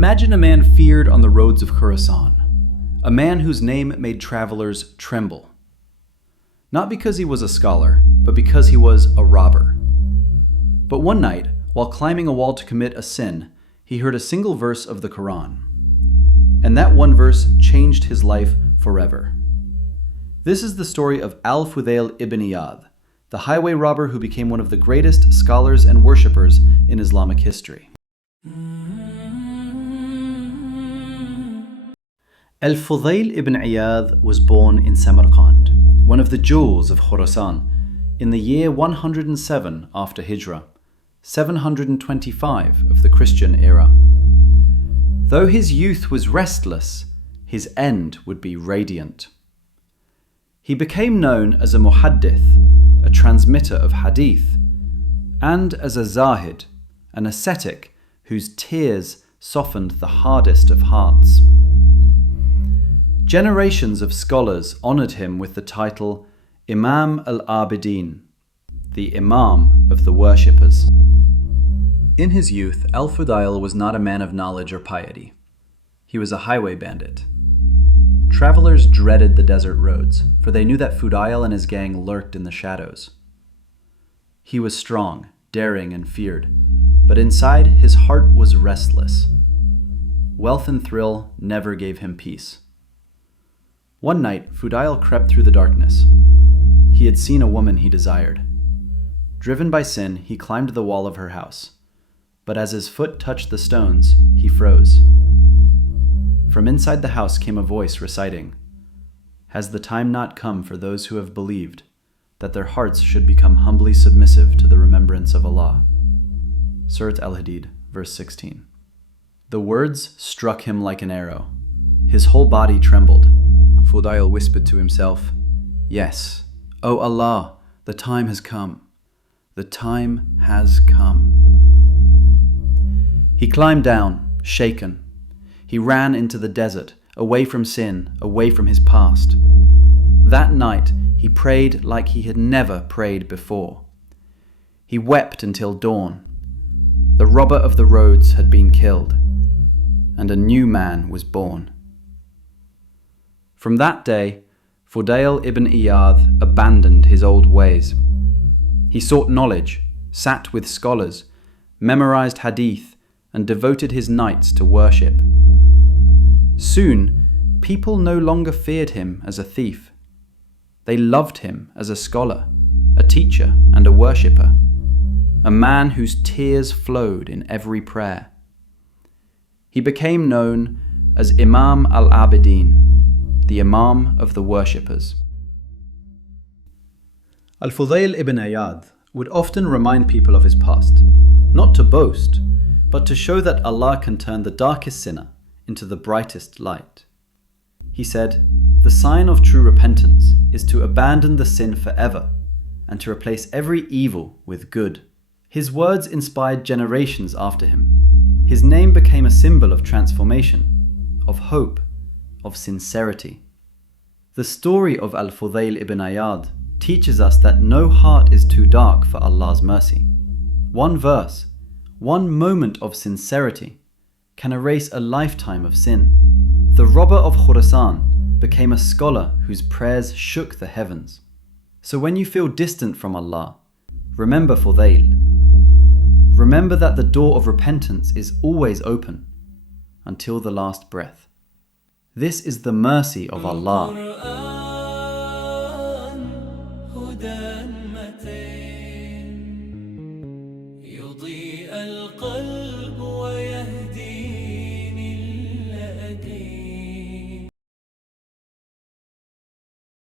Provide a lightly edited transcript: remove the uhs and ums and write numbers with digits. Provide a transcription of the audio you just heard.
Imagine a man feared on the roads of Khurāsān, a man whose name made travelers tremble. Not because he was a scholar, but because he was a robber. But one night, while climbing a wall to commit a sin, he heard a single verse of the Qur'an. And that one verse changed his life forever. This is the story of al-Fuḍayl ibn Iyāḍ, the highway robber who became one of the greatest scholars and worshippers in Islamic history. Al-Fuḍayl ibn Iyāḍ was born in Samarqand, one of the jewels of Khurāsān, in the year 107 after Hijrah, 725 of the Christian era. Though his youth was restless, his end would be radiant. He became known as a muhaddith, a transmitter of hadith, and as a zahid, an ascetic whose tears softened the hardest of hearts. Generations of scholars honoured him with the title Imam al-ʿＡbidīn, the Imam of the worshippers. In his youth, al-Fuḍayl was not a man of knowledge or piety. He was a highway bandit. Travelers dreaded the desert roads, for they knew that Fuḍayl and his gang lurked in the shadows. He was strong, daring, and feared, but inside his heart was restless. Wealth and thrill never gave him peace. One night, Fuḍayl crept through the darkness. He had seen a woman he desired. Driven by sin, he climbed the wall of her house. But as his foot touched the stones, he froze. From inside the house came a voice reciting, "Has the time not come for those who have believed, that their hearts should become humbly submissive to the remembrance of Allah?" Surat al-Hadid, verse 16. The words struck him like an arrow. His whole body trembled. Fuḍayl whispered to himself, "Yes, O Allah, the time has come. The time has come." He climbed down, shaken. He ran into the desert, away from sin, away from his past. That night, he prayed like he had never prayed before. He wept until dawn. The robber of the roads had been killed, and a new man was born. From that day, Fuḍayl ibn Iyāḍ abandoned his old ways. He sought knowledge, sat with scholars, memorized hadith, and devoted his nights to worship. Soon, people no longer feared him as a thief. They loved him as a scholar, a teacher, and a worshipper, a man whose tears flowed in every prayer. He became known as Imam al-ʿＡbidīn, the Imam of the worshippers. Al-Fuḍayl ibn Iyāḍ would often remind people of his past, not to boast, but to show that Allah can turn the darkest sinner into the brightest light. He said, "The sign of true repentance is to abandon the sin forever and to replace every evil with good." His words inspired generations after him. His name became a symbol of transformation, of hope, of sincerity. The story of al-Fuḍayl ibn Iyāḍ teaches us that no heart is too dark for Allah's mercy. One verse, one moment of sincerity can erase a lifetime of sin. The robber of Khurāsān became a scholar whose prayers shook the heavens. So when you feel distant from Allah, remember Fuḍayl. Remember that the door of repentance is always open until the last breath. This is the mercy of Allah.